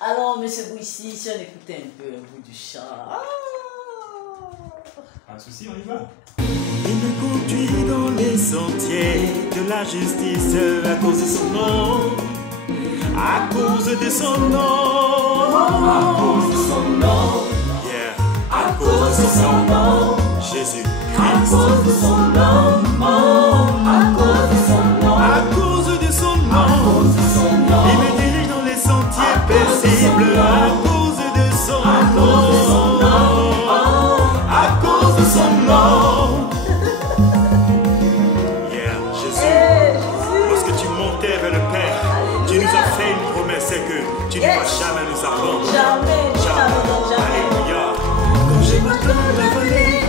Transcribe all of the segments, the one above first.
Alors, monsieur Bouissi, si on écoutait un peu un bout du chant. Pas de soucis, on y va. Il me conduit dans les sentiers de la justice à cause de son nom. À cause de son nom. À cause de son nom. Yeah. À cause de son nom. Jésus. À cause de son nom. À cause de son nom. À cause de son nom. Il me dirige dans les sentiers paisibles à cause de son nom. À cause de son nom. Yeah, Jésus. Lorsque tu montais vers le Père, tu nous as fait une promesse, c'est que tu ne vas jamais nous abandonner. Jamais. Alléluia. Quand je m'attends dans la vallée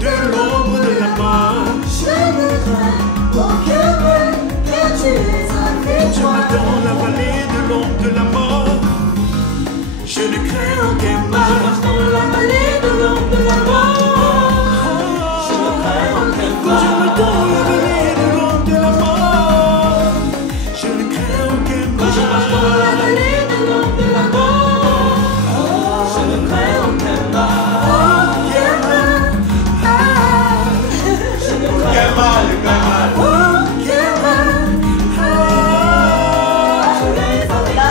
de l'ombre de la mort, Je ne crains aucun mal, car tu es avec je moi. m'attends dans la vallée de l'ombre de la mort, je ne crains aucun mal. Dans la vallée de l'ombre de la mort, je ne crains aucun Quand je mal. m'attends dans la vallée de l'ombre de la mort, je ne crains aucun mal. Je marche dans la vallée de l'ombre de la mort, je ne crains aucun mal. Je ne crains Là,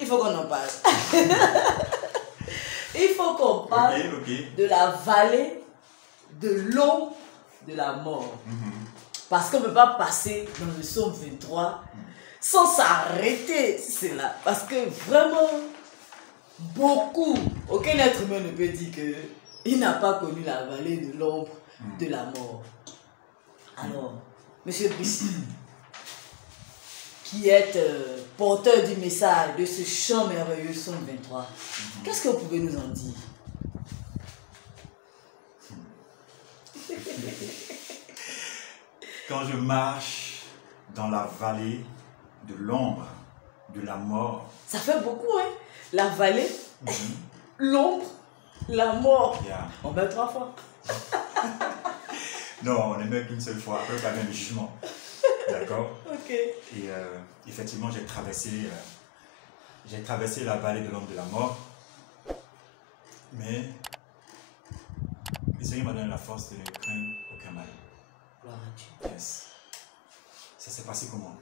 il faut qu'on en parle. Il faut qu'on parle Ok. de la vallée de l'ombre de la mort. Parce qu'on ne peut pas passer dans le psaume 23 sans s'arrêter. C'est là. Parce que vraiment, beaucoup, aucun être humain ne peut dire qu'il n'a pas connu la vallée de l'ombre de la mort. Alors, monsieur Bouissi, qui est porteur du message de ce chant merveilleux psaume 23, qu'est-ce que vous pouvez nous en dire? Quand je marche dans la vallée de l'ombre de la mort, Ça fait beaucoup, hein? La vallée, l'ombre, la mort. yeah. On met 3 fois. Non, on ne met qu'une seule fois, après pas bien le jugement. D'accord. Ok. Et effectivement, j'ai traversé la vallée de l'ombre de la mort. Mais le Seigneur m'a donné la force de ne craindre aucun mal. Gloire à Dieu. Yes. Ça s'est passé comment?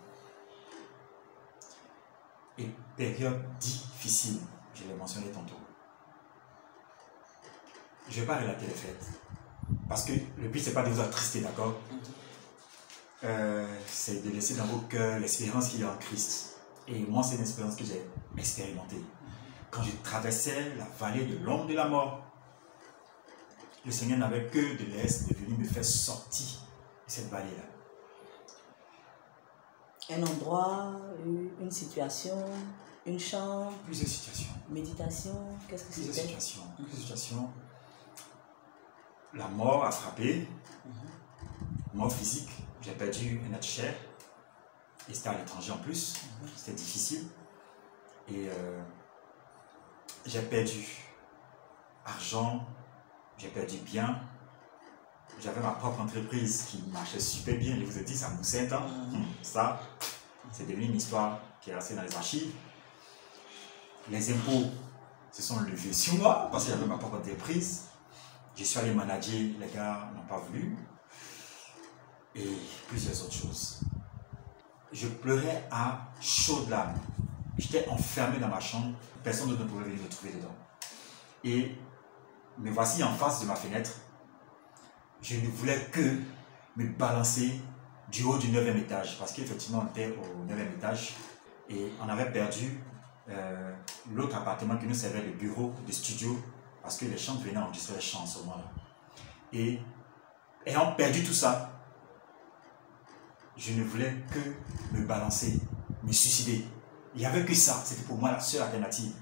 Et période difficile, je l'ai mentionné tantôt. Je ne vais pas relater les faits. Parce que le but, ce n'est pas de vous attrister, d'accord? C'est de laisser dans vos cœurs l'expérience qu'il y a en Christ. Et moi, c'est une expérience que j'ai expérimentée. Quand je traversais la vallée de l'ombre de la mort, le Seigneur n'avait que de l'Est de venir me faire sortir de cette vallée-là. Un endroit, une situation, une chambre, Plusieurs situations. méditation, qu'est-ce que Plusieurs c'était? situations. Plusieurs situations. La mort a frappé. Mort physique. J'ai perdu un être cher. Et c'était à l'étranger en plus. C'était difficile. Et j'ai perdu argent. J'ai perdu bien. J'avais ma propre entreprise qui marchait super bien. Je vous ai dit, ça moussait un temps. Ça, c'est devenu une histoire qui est restée dans les archives. Les impôts se sont levés sur moi parce que j'avais ma propre entreprise. Je suis allé manager, les gars n'ont pas voulu. Et plusieurs autres choses. Je pleurais à chaudes larmes. J'étais enfermé dans ma chambre. Personne d'autre ne pouvait venir me trouver dedans. Et me voici en face de ma fenêtre. Je ne voulais que me balancer du haut du 9e étage. Parce qu'effectivement, on était au 9e étage. Et on avait perdu l'autre appartement qui nous servait de bureau, de studio. Parce que les chants venaient enregistrer les chants en ce moment-là. Et ayant perdu tout ça, je ne voulais que me balancer, me suicider. Il n'y avait que ça. C'était pour moi la seule alternative.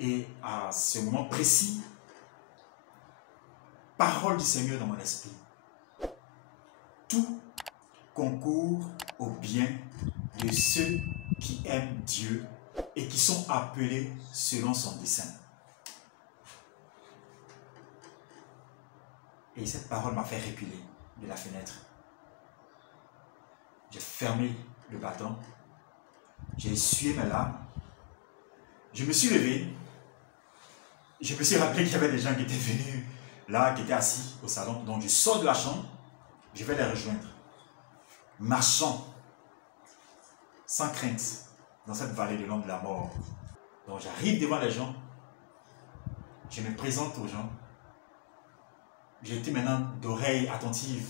Et à ce moment précis, parole du Seigneur dans mon esprit. Tout concourt au bien de ceux qui aiment Dieu et qui sont appelés selon son dessein. Et cette parole m'a fait reculer de la fenêtre. J'ai fermé le bâton, j'ai essuyé mes larmes, Je me suis levé. Je me suis rappelé qu'il y avait des gens qui étaient venus là, qui étaient assis au salon. Donc je sors de la chambre, je vais les rejoindre. Marchant, sans crainte, dans cette vallée de l'ombre de la mort. Donc j'arrive devant les gens, je me présente aux gens. J'étais maintenant d'oreilles attentives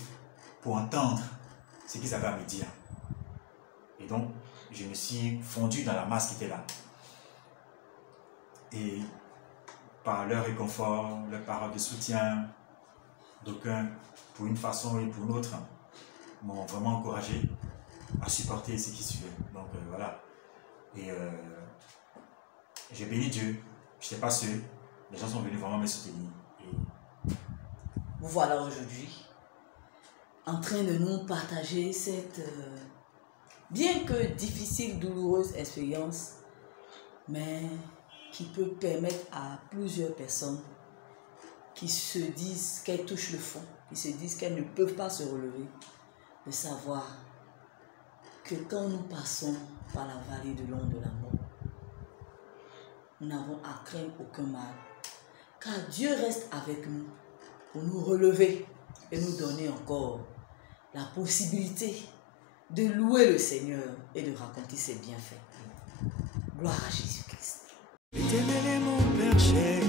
pour entendre ce qu'ils avaient à me dire. Et donc, je me suis fondu dans la masse qui était là. Et par leur réconfort, leurs paroles de soutien, d'aucuns, pour une façon et pour une autre, m'ont vraiment encouragé à supporter ce qui suivait. Donc voilà. Et j'ai béni Dieu. Je n'étais pas seul. Les gens sont venus vraiment me soutenir. Et vous voilà aujourd'hui en train de nous partager cette bien que difficile, douloureuse expérience, mais qui peut permettre à plusieurs personnes qui se disent qu'elles touchent le fond, qui se disent qu'elles ne peuvent pas se relever, de savoir que quand nous passons par la vallée de l'ombre de la mort, nous n'avons à craindre aucun mal, car Dieu reste avec nous pour nous relever et nous donner encore la possibilité de louer le Seigneur et de raconter ses bienfaits. Gloire à Jésus-Christ. L'Éternel est mon berger,